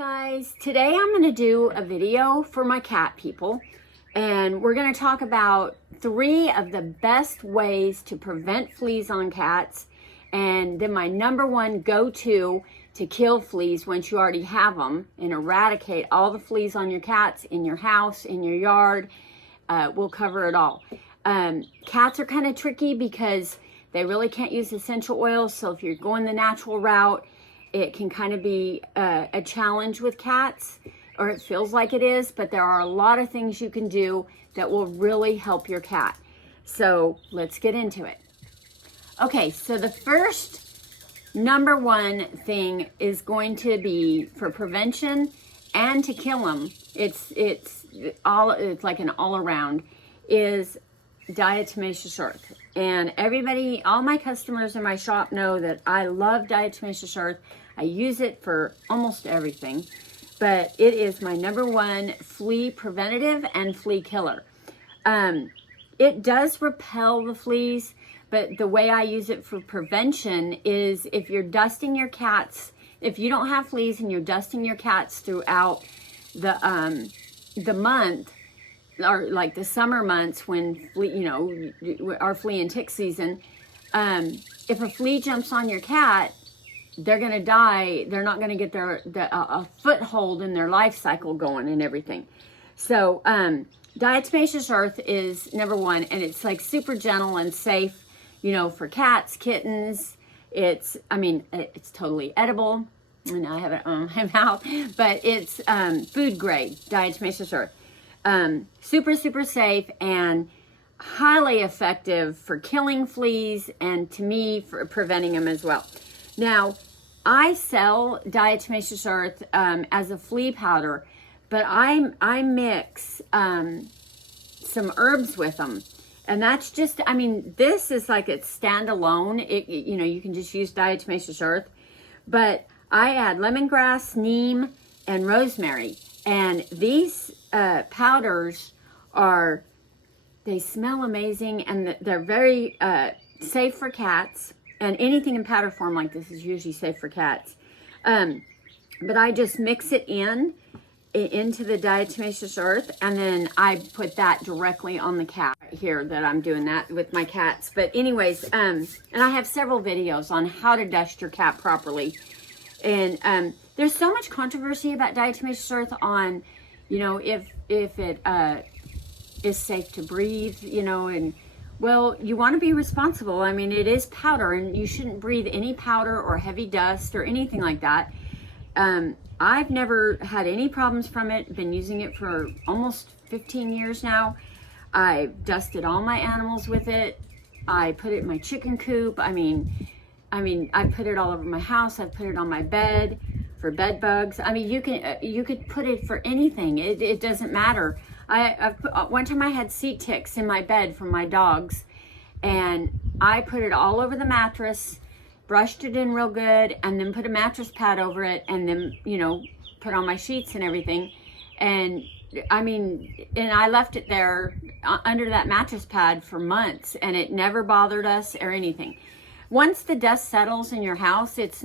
Guys, today I'm going to do a video for my cat people, and we're going to talk about 3 of the best ways to prevent fleas on cats, and then my number 1 go-to to kill fleas once you already have them and eradicate all the fleas on your cats in your house, in your yard. We'll cover it all. Cats are kind of tricky because they really can't use essential oils, so if you're going the natural route, it can kind of be a challenge with cats, or it feels like it is, but there are a lot of things you can do that will really help your cat. So let's get into it. Okay, so the first number 1 thing is going to be for prevention and to kill them. It's like an all around is diatomaceous earth. And everybody, all my customers in my shop know that I love diatomaceous earth. I use it for almost everything, but it is my number 1 flea preventative and flea killer. It does repel the fleas, but the way I use it for prevention is if you're dusting your cats, if you don't have fleas and you're dusting your cats throughout the month, or like the summer months when our flea and tick season, if a flea jumps on your cat, they're going to die. They're not going to get a foothold in their life cycle going and everything. So diatomaceous earth is number 1, and it's like super gentle and safe, for cats, kittens. It's totally edible, and I have it on my mouth, but it's food grade diatomaceous earth. Super, super safe and highly effective for killing fleas, and to me, for preventing them as well. Now, I sell diatomaceous earth as a flea powder, but I mix some herbs with them. And that's just, this is like it's standalone. You can just use diatomaceous earth, but I add lemongrass, neem, and rosemary. And these powders they smell amazing, and they're very safe for cats. And anything in powder form like this is usually safe for cats. But I just mix it into the diatomaceous earth, and then I put that directly on the cat here that I'm doing that with my cats. But anyways, and I have several videos on how to dust your cat properly. And there's so much controversy about diatomaceous earth on, if it is safe to breathe, and well, you want to be responsible. It is powder, and you shouldn't breathe any powder or heavy dust or anything like that. I've never had any problems from it. Been using it for almost 15 years now. I've dusted all my animals with it. I put it in my chicken coop. I put it all over my house. I've put it on my bed for bed bugs. You could put it for anything. It doesn't matter. One time I had seat ticks in my bed from my dogs, and I put it all over the mattress, brushed it in real good, and then put a mattress pad over it, and then, put on my sheets and everything. And I left it there under that mattress pad for months, and it never bothered us or anything. Once the dust settles in your house, it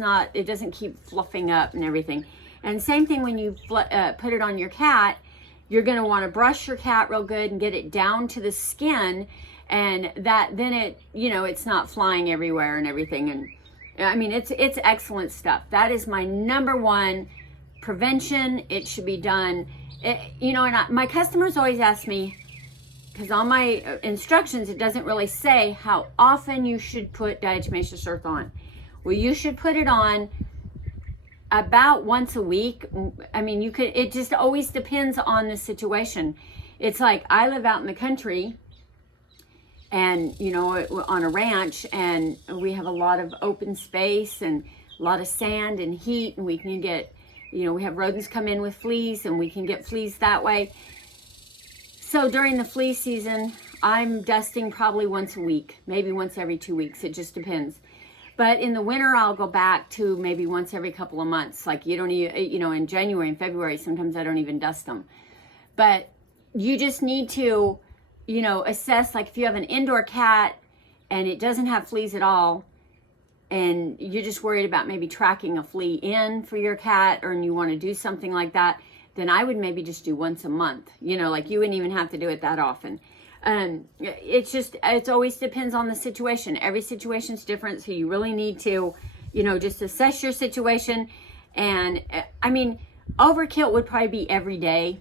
doesn't keep fluffing up and everything. And same thing when you put it on your cat. You're going to want to brush your cat real good and get it down to the skin, and it's not flying everywhere and everything. And it's excellent stuff. That is my number 1 prevention. It should be done. My customers always ask me, because on my instructions, it doesn't really say how often you should put diatomaceous earth on. Well, you should put it on about once a week. It just always depends on the situation. It's like I live out in the country, and on a ranch, and we have a lot of open space and a lot of sand and heat, and we can get, we have rodents come in with fleas, and we can get fleas that way. So during the flea season, I'm dusting probably once a week, maybe once every 2 weeks. It just depends. But in the winter, I'll go back to maybe once every couple of months. Like in January and February, sometimes I don't even dust them. But you just need to, assess, like if you have an indoor cat and it doesn't have fleas at all, and you're just worried about maybe tracking a flea in for your cat, or and you want to do something like that, then I would maybe just do once a month. You know, like you wouldn't even have to do it that often. It always depends on the situation. Every situation's different, so you really need to, you know, just assess your situation. And I mean, overkill would probably be every day,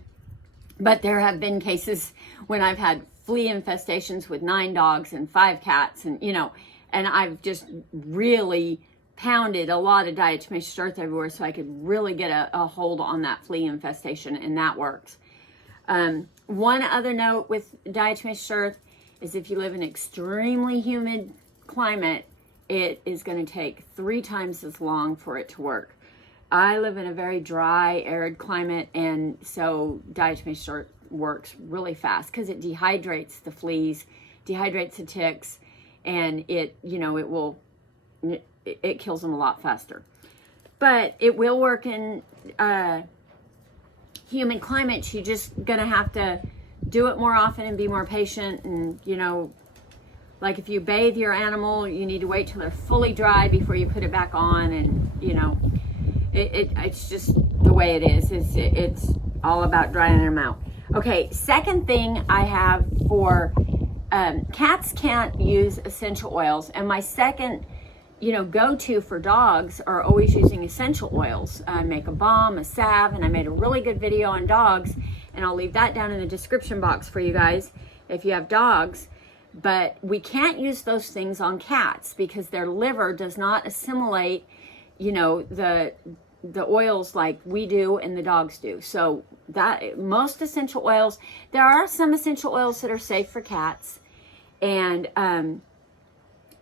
but there have been cases when I've had flea infestations with 9 dogs and 5 cats, and, you know, and I've just really pounded a lot of diatomaceous earth everywhere so I could really get a hold on that flea infestation, and that works. One other note with diatomaceous earth is if you live in an extremely humid climate, it is going to take 3 times as long for it to work. I live in a very dry, arid climate, and so diatomaceous earth works really fast because it dehydrates the fleas, dehydrates the ticks, and it, you know, it kills them a lot faster. But it will work in humid climates. You're just gonna have to do it more often and be more patient. And, you know, like if you bathe your animal, you need to wait till they're fully dry before you put it back on. And, you know, it's just the way it is. It's all about drying them out. Okay, second thing I have for cats can't use essential oils, and my second, you know, go-to for dogs are always using essential oils. I make a balm, a salve, and I made a really good video on dogs, and I'll leave that down in the description box for you guys if you have dogs. But we can't use those things on cats because their liver does not assimilate, you know, the oils like we do and the dogs do. So that most essential oils, there are some essential oils that are safe for cats, and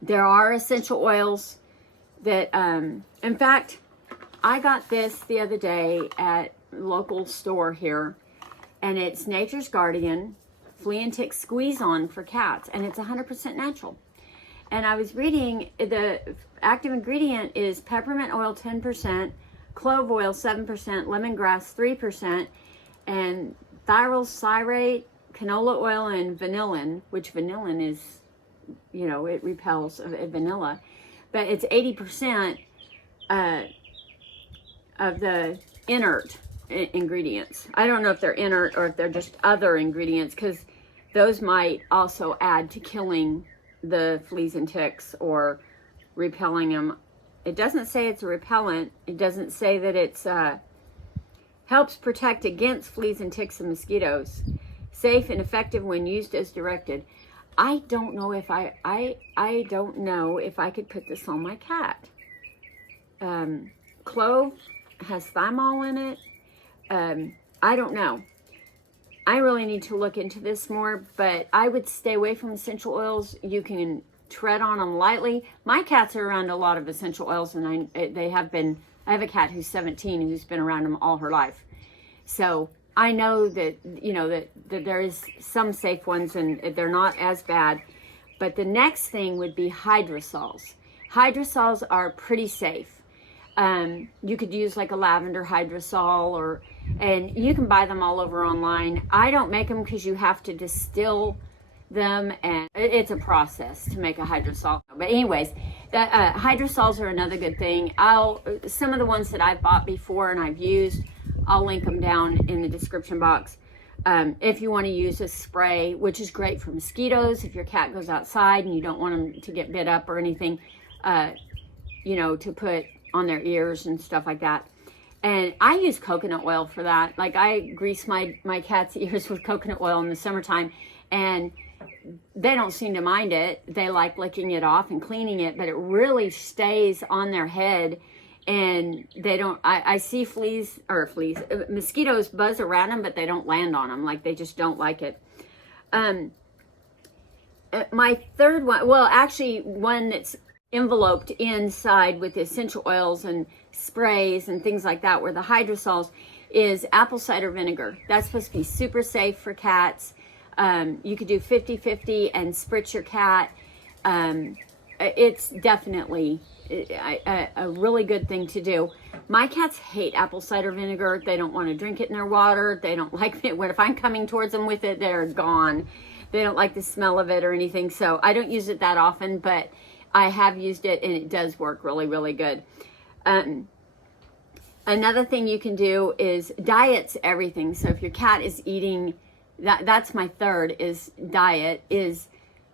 there are essential oils that, in fact, I got this the other day at a local store here, and it's Nature's Guardian Flea and Tick Squeeze On for cats, and it's 100% natural. And I was reading, the active ingredient is peppermint oil 10%, clove oil 7%, lemongrass 3%, and thiryl cyrate, canola oil, and vanillin, which vanillin is, you know, it repels vanilla, but it's 80% of the inert ingredients. I don't know if they're inert or if they're just other ingredients, because those might also add to killing the fleas and ticks or repelling them. It doesn't say it's a repellent. It doesn't say that it's helps protect against fleas and ticks and mosquitoes. Safe and effective when used as directed. I don't know if I don't know if I could put this on my cat. Clove has thymol in it. I don't know. I really need to look into this more, but I would stay away from essential oils. You can tread on them lightly. My cats are around a lot of essential oils, and I have a cat who's 17 who's been around them all her life. So I know that, you know, that there is some safe ones and they're not as bad. But the next thing would be hydrosols. Hydrosols are pretty safe. You could use like a lavender hydrosol, and you can buy them all over online. I don't make them because you have to distill them, and it's a process to make a hydrosol. But anyways, hydrosols are another good thing. Some of the ones that I've bought before and I've used, I'll link them down in the description box. If you want to use a spray, which is great for mosquitoes, if your cat goes outside and you don't want them to get bit up or anything, you know, to put on their ears and stuff like that. And I use coconut oil for that. Like, I grease my cat's ears with coconut oil in the summertime, and they don't seem to mind it. They like licking it off and cleaning it, but it really stays on their head, and they don't, I see mosquitoes buzz around them, but they don't land on them. Like, they just don't like it. My third one, well, actually one that's enveloped inside with essential oils and sprays and things like that, where the hydrosols, is apple cider vinegar. That's supposed to be super safe for cats. You could do 50-50 and spritz your cat. It's definitely a really good thing to do. My cats hate apple cider vinegar. They don't want to drink it in their water. They don't like it. If I'm coming towards them with it, they're gone. They don't like the smell of it or anything. So I don't use it that often, but I have used it and it does work really, really good. Another thing you can do is diet's everything. So if your cat is eating, that's my third is diet, is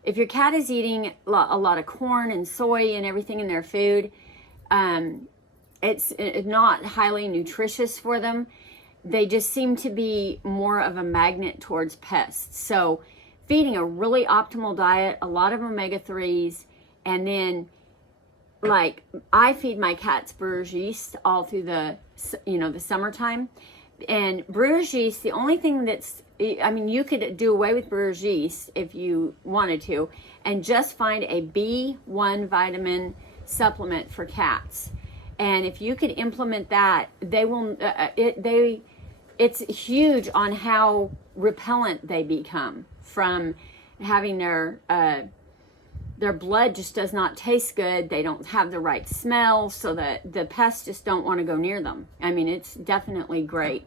if your cat is eating a lot of corn and soy and everything in their food, it's not highly nutritious for them. They just seem to be more of a magnet towards pests. So feeding a really optimal diet, a lot of omega-3s, and then like I feed my cats brewer's yeast all through the summertime. And brewer's yeast, the only thing that's, I mean, you could do away with brewer's yeast if you wanted to, and just find a B1 vitamin supplement for cats. And if you could implement that, they will, it's huge on how repellent they become from having their blood just does not taste good. They don't have the right smell, so that the pests just don't want to go near them. I mean, it's definitely great.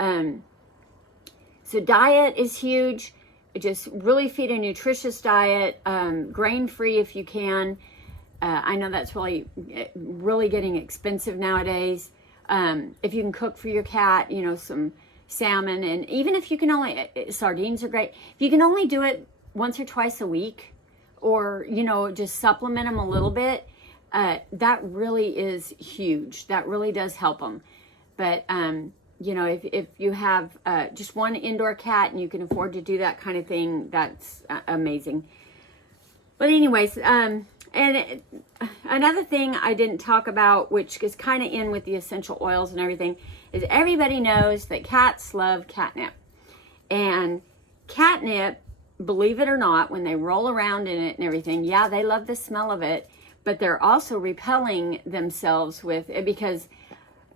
So diet is huge. Just really feed a nutritious diet, grain-free if you can. I know that's really getting expensive nowadays. If you can cook for your cat, some salmon, and even if you can only, sardines are great. If you can only do it once or twice a week, or, just supplement them a little bit, that really is huge. That really does help them. But, if you have just one indoor cat and you can afford to do that kind of thing, that's amazing. But anyways, and another thing I didn't talk about, which is kind of in with the essential oils and everything, is everybody knows that cats love catnip. And catnip, believe it or not, when they roll around in it and everything, yeah, they love the smell of it, but they're also repelling themselves with it, because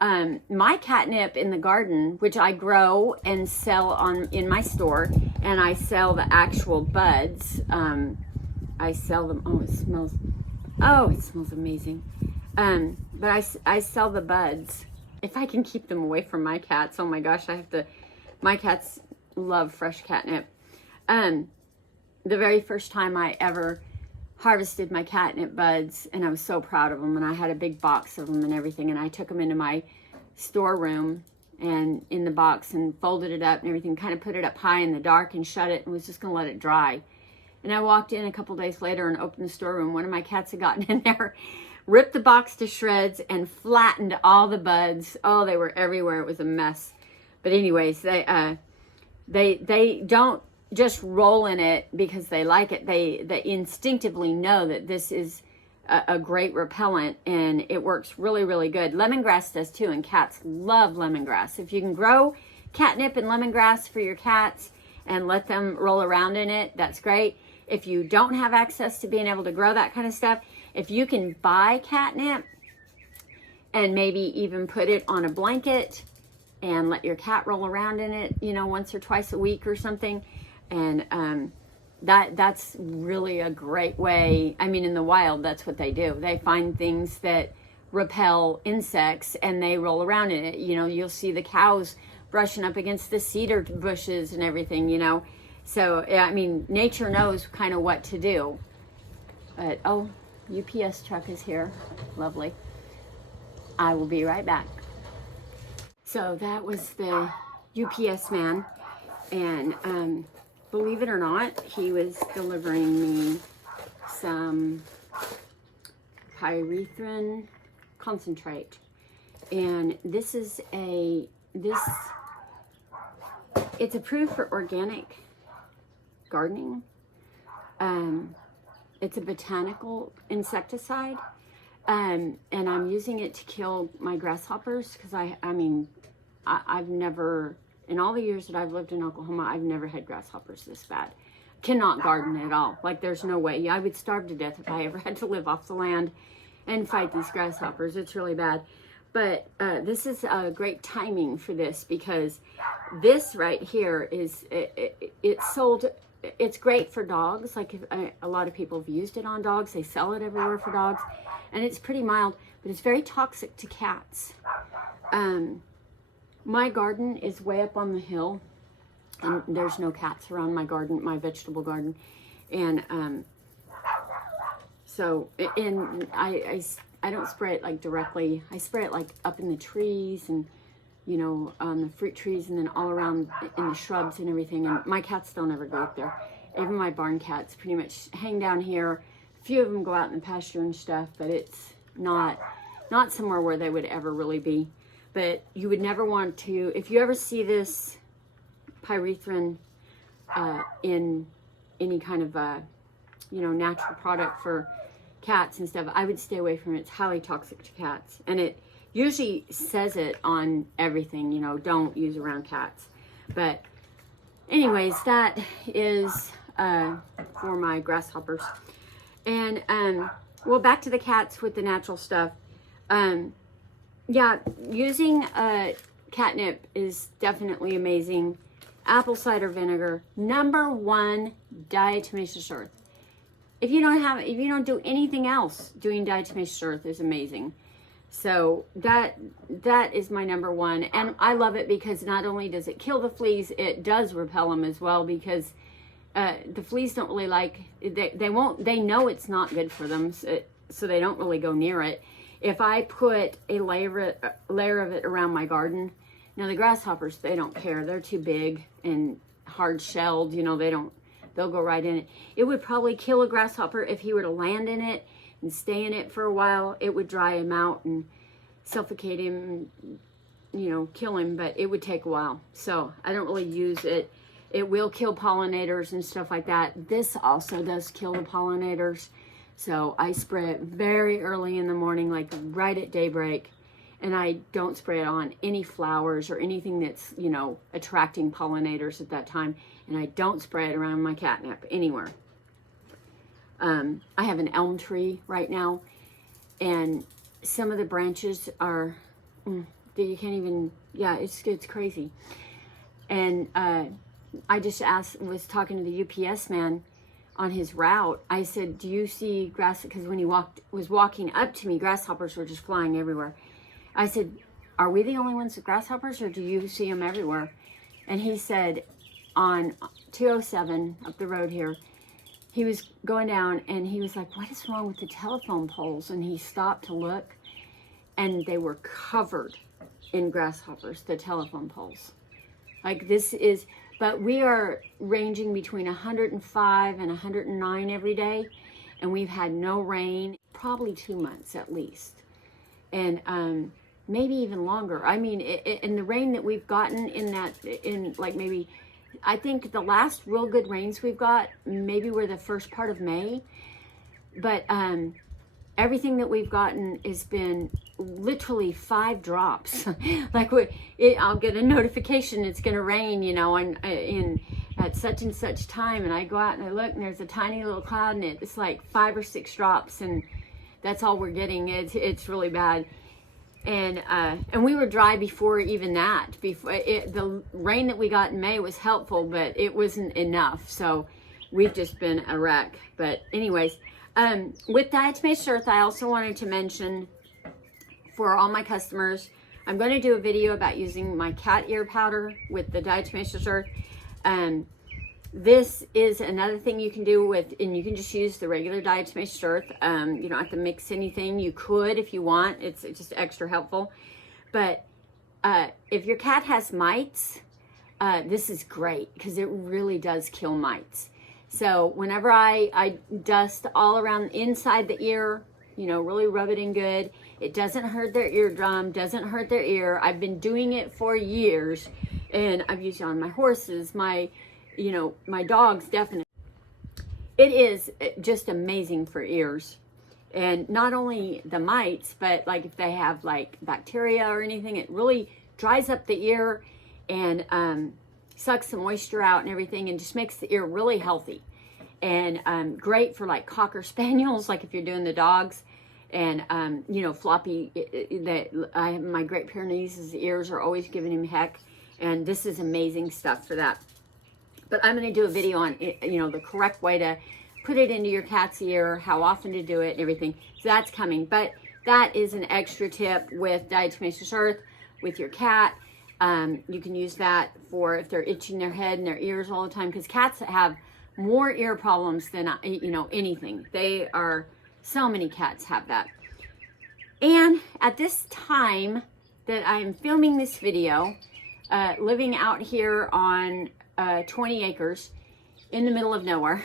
my catnip in the garden, which I grow and sell in my store, and I sell the actual buds. I sell them. Oh, it smells amazing. But I sell the buds if I can keep them away from my cats. Oh my gosh, my cats love fresh catnip. The very first time I ever harvested my catnip buds, and I was so proud of them, and I had a big box of them and everything, and I took them into my storeroom and in the box and folded it up and everything, kind of put it up high in the dark and shut it, and was just going to let it dry. And I walked in a couple days later and opened the storeroom. One of my cats had gotten in there, ripped the box to shreds, and flattened all the buds. Oh, they were everywhere. It was a mess. But anyways, they don't just roll in it because they like it. They instinctively know that this is a great repellent, and it works really, really good. Lemongrass does too, and cats love lemongrass. If you can grow catnip and lemongrass for your cats and let them roll around in it, that's great. If you don't have access to being able to grow that kind of stuff, if you can buy catnip and maybe even put it on a blanket and let your cat roll around in it, once or twice a week or something, and that's really a great way. I mean, in the wild, that's what they do. They find things that repel insects and they roll around in it. You'll see the cows brushing up against the cedar bushes and everything, So, I mean, nature knows kind of what to do. But, oh, UPS truck is here. Lovely. I will be right back. So that was the UPS man. And believe it or not, he was delivering me some pyrethrin concentrate. And this is it's approved for organic gardening. It's a botanical insecticide, and I'm using it to kill my grasshoppers, because I've never, in all the years that I've lived in Oklahoma, I've never had grasshoppers this bad. Cannot garden at all. Like, there's no way. I would starve to death if I ever had to live off the land and fight these grasshoppers. It's really bad. But this is great timing for this, because this right here is, it's sold, it's great for dogs. Like, a lot of people have used it on dogs. They sell it everywhere for dogs. And it's pretty mild, but it's very toxic to cats. My garden is way up on the hill, and there's no cats around my garden, my vegetable garden. And So, and I don't spray it like directly. I spray it like up in the trees and, you know, on the fruit trees, and then all around in the shrubs and everything. And my cats don't ever go up there. Even my barn cats pretty much hang down here. A few of them go out in the pasture and stuff, but it's not somewhere where they would ever really be. But you would never want to, if you ever see this pyrethrin in any kind of you know, natural product for cats and stuff, I would stay away from it. It's highly toxic to cats, and it usually says it on everything, you know, don't use around cats. But anyways, that is for my grasshoppers. And well, back to the cats with the natural stuff. Yeah, using catnip is definitely amazing. Apple cider vinegar, #1, diatomaceous earth. If you don't do anything else, doing diatomaceous earth is amazing. So that is my #1, and I love it because not only does it kill the fleas, it does repel them as well, because the fleas don't really like, they know it's not good for them, so they don't really go near it. If I put a layer of it around my garden, now the grasshoppers, they don't care. They're too big and hard shelled, you know, they'll go right in it. It would probably kill a grasshopper if he were to land in it and stay in it for a while. It would dry him out and suffocate him, you know, kill him, but it would take a while. So I don't really use it. It will kill pollinators and stuff like that. This also does kill the pollinators. So I spray it very early in the morning, like right at daybreak. And I don't spray it on any flowers or anything that's, you know, attracting pollinators at that time. And I don't spray it around my catnip anywhere. I have an elm tree right now, and some of the branches are, that you can't even, yeah, it's crazy. And I just was talking to the UPS man on his route. I said, do you see grass? Because when he was walking up to me, grasshoppers were just flying everywhere. I said, are we the only ones with grasshoppers, or do you see them everywhere? And he said, on 207 up the road here, he was going down and he was like, what is wrong with the telephone poles? And he stopped to look, and they were covered in grasshoppers, the telephone poles. Like, this is, but we are ranging between 105 and 109 every day, and we've had no rain, probably 2 months at least. And maybe even longer. I mean, and the rain that we've gotten in like maybe, I think the last real good rains we've got maybe were the first part of May. But everything that we've gotten has been literally 5 drops. Like I'll get a notification it's going to rain, you know, in at such and such time, and I go out and I look, and there's a tiny little cloud, and it's like 5 or 6 drops, and that's all we're getting. It's really bad. And we were dry before even that. The rain that we got in May was helpful, but it wasn't enough. So we've just been a wreck. But anyways, with diatomaceous earth, I also wanted to mention for all my customers, I'm going to do a video about using my cat ear powder with the diatomaceous earth. This is another thing you can do with, and you can just use the regular diatomaceous earth. You don't have to mix anything. You could if you want. It's just extra helpful. But if your cat has mites, this is great because it really does kill mites. So whenever I dust all around inside the ear, you know, really rub it in good. It doesn't hurt their eardrum, doesn't hurt their ear. I've been doing it for years, and I've used it on my horses, my dogs, definitely. It is just amazing for ears. And not only the mites, but like if they have like bacteria or anything, it really dries up the ear and sucks the moisture out and everything, and just makes the ear really healthy. And great for like Cocker Spaniels, like if you're doing the dogs. And Floppy, my Great Pyrenees' ears are always giving him heck, and this is amazing stuff for that. But I'm going to do a video on, the correct way to put it into your cat's ear, how often to do it, and everything. So that's coming. But that is an extra tip with diatomaceous earth with your cat. You can use that for if they're itching their head and their ears all the time, because cats have more ear problems than anything. They are So many cats have that. And at this time that I'm filming this video, living out here on 20 acres in the middle of nowhere,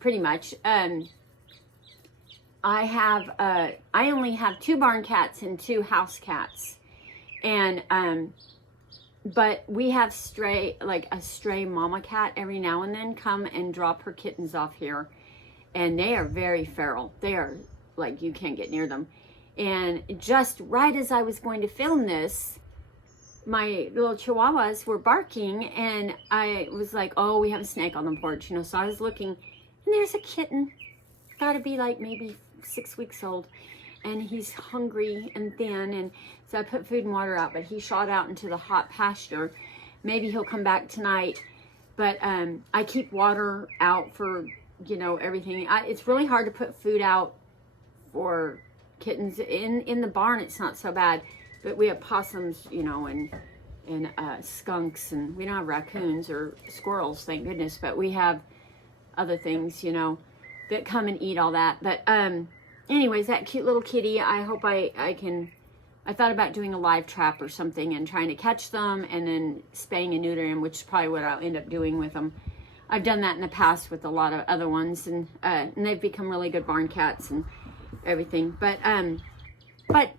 pretty much, I only have 2 barn cats and 2 house cats. And, but we have a stray mama cat every now and then come and drop her kittens off here. And they are very feral. They are like, you can't get near them. And just right as I was going to film this, my little chihuahuas were barking, and I was like, oh, we have a snake on the porch, you know. So I was looking, and there's a kitten, gotta be like maybe 6 weeks old, and he's hungry and thin, and so I put food and water out, but he shot out into the hot pasture. Maybe he'll come back tonight, but I keep water out for, you know, everything. It's really hard to put food out for kittens. In the barn, it's not so bad, but we have possums, you know, and skunks, and we don't have raccoons or squirrels, thank goodness, but we have other things, you know, that come and eat all that. But anyways, that cute little kitty, I hope I thought about doing a live trap or something and trying to catch them and then spaying and neutering them, which is probably what I'll end up doing with them. I've done that in the past with a lot of other ones, and they've become really good barn cats and everything. But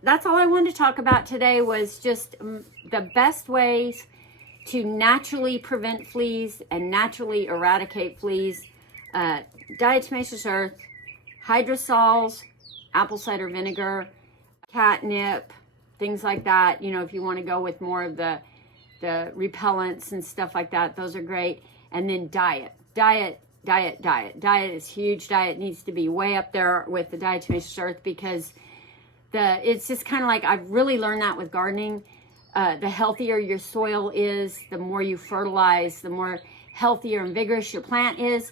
that's all I wanted to talk about today, was just the best ways to naturally prevent fleas and naturally eradicate fleas. Diatomaceous earth, hydrosols, apple cider vinegar, catnip, things like that. You know, if you want to go with more of the repellents and stuff like that, those are great. And then diet is huge. Diet needs to be way up there with the diatomaceous earth, because it's just kind of like, I've really learned that with gardening. The healthier your soil is, the more you fertilize, the more healthier and vigorous your plant is,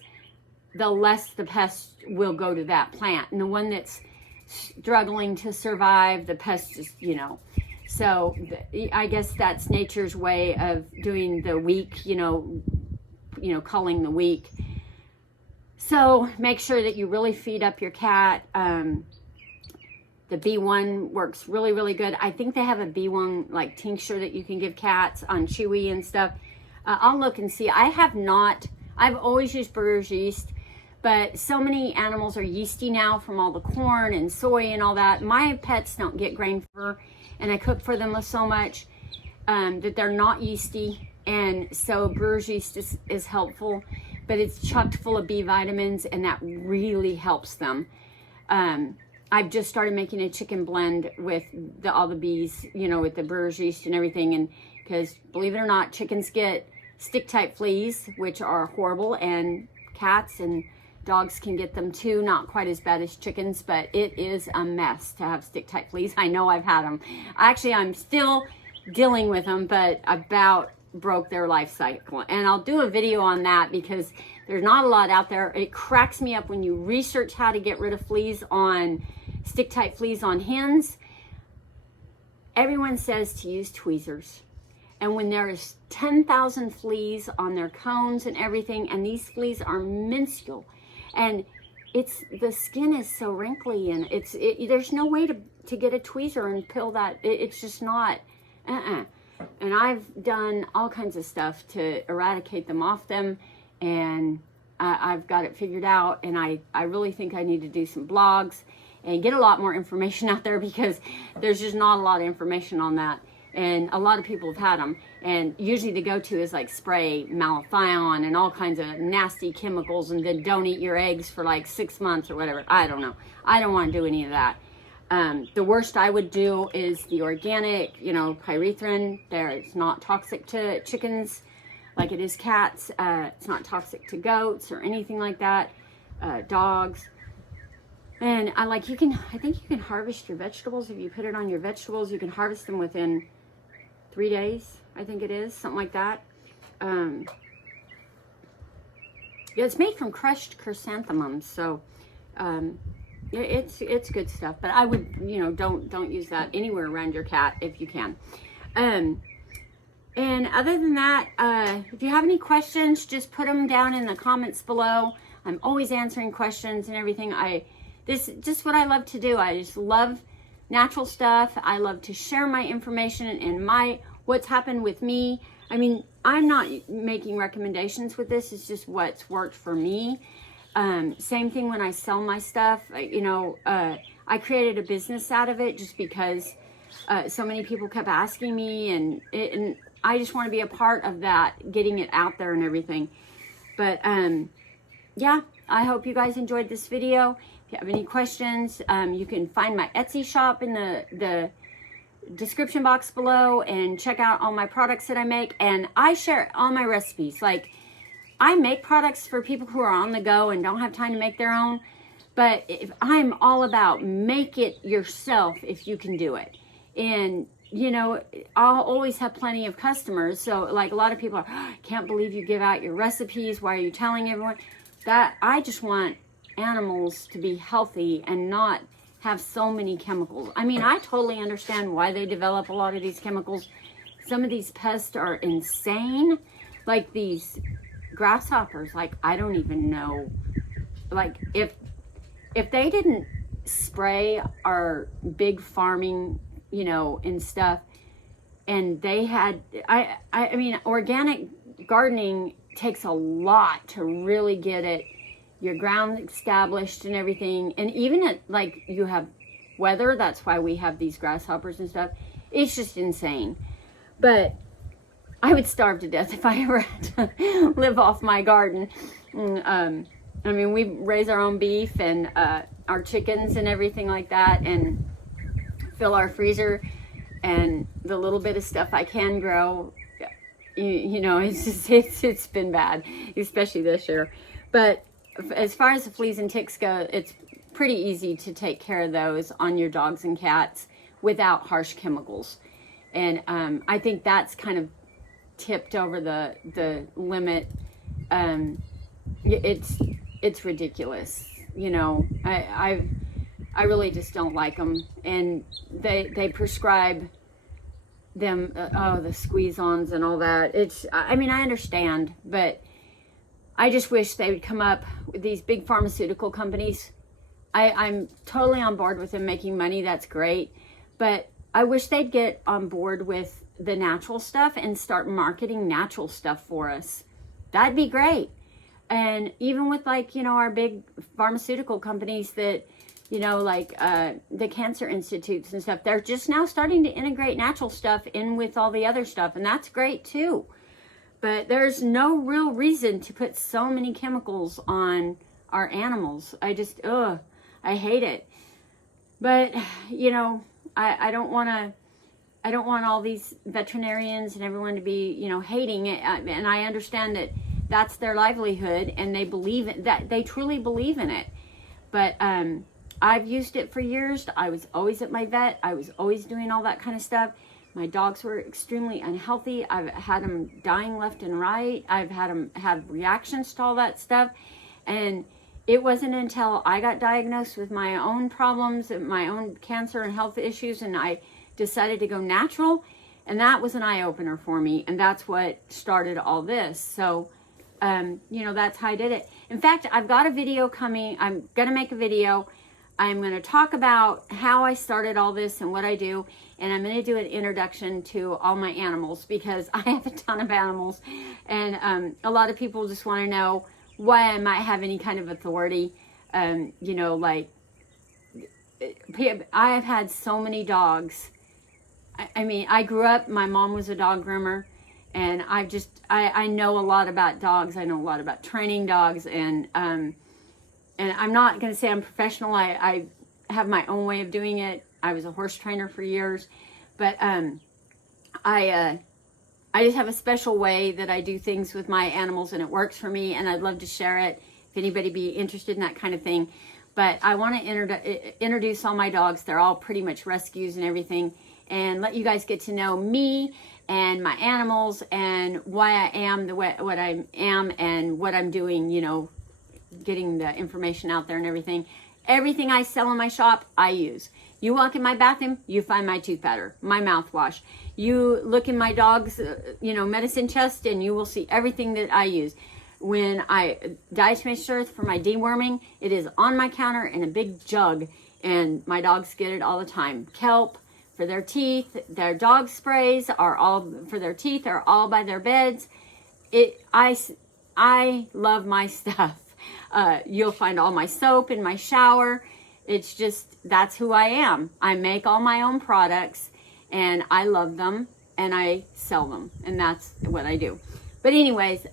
the less the pests will go to that plant. And the one that's struggling to survive, the pests just, you know. So I guess that's nature's way of doing the weak, you know, culling the weak. So make sure that you really feed up your cat. The B1 works really, really good. I think they have a B1 like tincture that you can give cats on chewy and stuff. I'll look and see. I've always used brewer's yeast, but so many animals are yeasty now from all the corn and soy and all that. My pets don't get grain fiber, and I cook for them so much that they're not yeasty. And so brewer's yeast is helpful, but it's chocked full of B vitamins, and that really helps them. I've just started making a chicken blend with all the bees, you know, with the brewer's yeast and everything. And because, believe it or not, chickens get stick-type fleas, which are horrible, and cats and dogs can get them too. Not quite as bad as chickens, but it is a mess to have stick-type fleas. I know, I've had them. Actually, I'm still dealing with them, but about broke their life cycle. And I'll do a video on that, because there's not a lot out there. It cracks me up when you research how to get rid of fleas on stick-type fleas on hens. Everyone says to use tweezers. And when there is 10,000 fleas on their cones and everything, and these fleas are minuscule, and the skin is so wrinkly, and there's no way to get a tweezer and peel that. It's just not, And I've done all kinds of stuff to eradicate them off them, and I've got it figured out. And I really think I need to do some blogs and get a lot more information out there, because there's just not a lot of information on that. And a lot of people have had them, and usually the go-to is like spray malathion and all kinds of nasty chemicals, and then don't eat your eggs for like 6 months or whatever. I don't know. I don't want to do any of that. The worst I would do is the organic, you know, pyrethrin. It's not toxic to chickens like it is cats. It's not toxic to goats or anything like that. Dogs. And I think you can harvest your vegetables. If you put it on your vegetables, you can harvest them within 3 days, I think it is, something like that. Yeah, it's made from crushed chrysanthemums, so it's good stuff. But I would, you know, don't use that anywhere around your cat if you can. And other than that, if you have any questions, just put them down in the comments below. I'm always answering questions and everything. this is just what I love to do. I just love natural stuff. I love to share my information and what's happened with me. I mean, I'm not making recommendations with this. It's just what's worked for me. Same thing when I sell my stuff. I created a business out of it just because so many people kept asking me, and I just want to be a part of that, getting it out there and everything. But yeah, I hope you guys enjoyed this video. If you have any questions, you can find my Etsy shop in the description box below and check out all my products that I make. And I share all my recipes. Like, I make products for people who are on the go and don't have time to make their own. But I'm all about make it yourself if you can do it. And I'll always have plenty of customers. So like a lot of people are, oh, I can't believe you give out your recipes. Why are you telling everyone? That I just want animals to be healthy and not have so many chemicals. I mean, I totally understand why they develop a lot of these chemicals. Some of these pests are insane. Like these grasshoppers, like I don't even know. Like if they didn't spray our big farming, and stuff, and they had, I mean, organic gardening takes a lot to really get your ground established and everything. And even like you have weather, that's why we have these grasshoppers and stuff. It's just insane. But I would starve to death if I ever had to live off my garden. I mean, we raise our own beef and our chickens and everything like that, and fill our freezer, and the little bit of stuff I can grow, it's been bad, especially this year. But as far as the fleas and ticks go, it's pretty easy to take care of those on your dogs and cats without harsh chemicals. And I think that's kind of tipped over the limit. It's ridiculous. I really just don't like them. And they prescribe them, the squeeze-ons and all that. I mean, I understand, but I just wish they would come up with these big pharmaceutical companies. I'm totally on board with them making money. That's great. But I wish they'd get on board with the natural stuff and start marketing natural stuff for us. That'd be great. And even with our big pharmaceutical companies that, like the cancer institutes and stuff, they're just now starting to integrate natural stuff in with all the other stuff. And that's great too. But there's no real reason to put so many chemicals on our animals. I hate it. But, I don't want all these veterinarians and everyone to be, hating it. And I understand that that's their livelihood and they believe it, that they truly believe in it. But, I've used it for years. I was always at my vet. I was always doing all that kind of stuff. My dogs were extremely unhealthy. I've had them dying left and right. I've had them have reactions to all that stuff. And it wasn't until I got diagnosed with my own problems, my own cancer and health issues, and I decided to go natural. And that was an eye-opener for me. And that's what started all this. So, that's how I did it. In fact, I've got a video coming. I'm going to make a video. I'm going to talk about how I started all this and what I do. And I'm going to do an introduction to all my animals because I have a ton of animals. And a lot of people just want to know why I might have any kind of authority. Like I have had so many dogs. I mean, I grew up, my mom was a dog groomer. And I know a lot about dogs. I know a lot about training dogs. And I'm not going to say I'm professional. I have my own way of doing it. I was a horse trainer for years, but I just have a special way that I do things with my animals, and it works for me. And I'd love to share it if anybody be interested in that kind of thing. But I want to introduce all my dogs. They're all pretty much rescues and everything, and let you guys get to know me and my animals and why I am what I am and what I'm doing. Getting the information out there and everything. Everything I sell in my shop, I use. You walk in my bathroom, you find my tooth powder, my mouthwash. You look in my dog's, medicine chest, and you will see everything that I use. Diatomaceous earth for my deworming, it is on my counter in a big jug, and my dogs get it all the time. Kelp for their teeth, their dog sprays are all for their teeth, are all by their beds. I love my stuff. You'll find all my soap in my shower. It's just, that's who I am. I make all my own products, and I love them, and I sell them, and that's what I do. But anyways,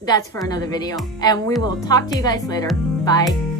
that's for another video, and we will talk to you guys later. Bye.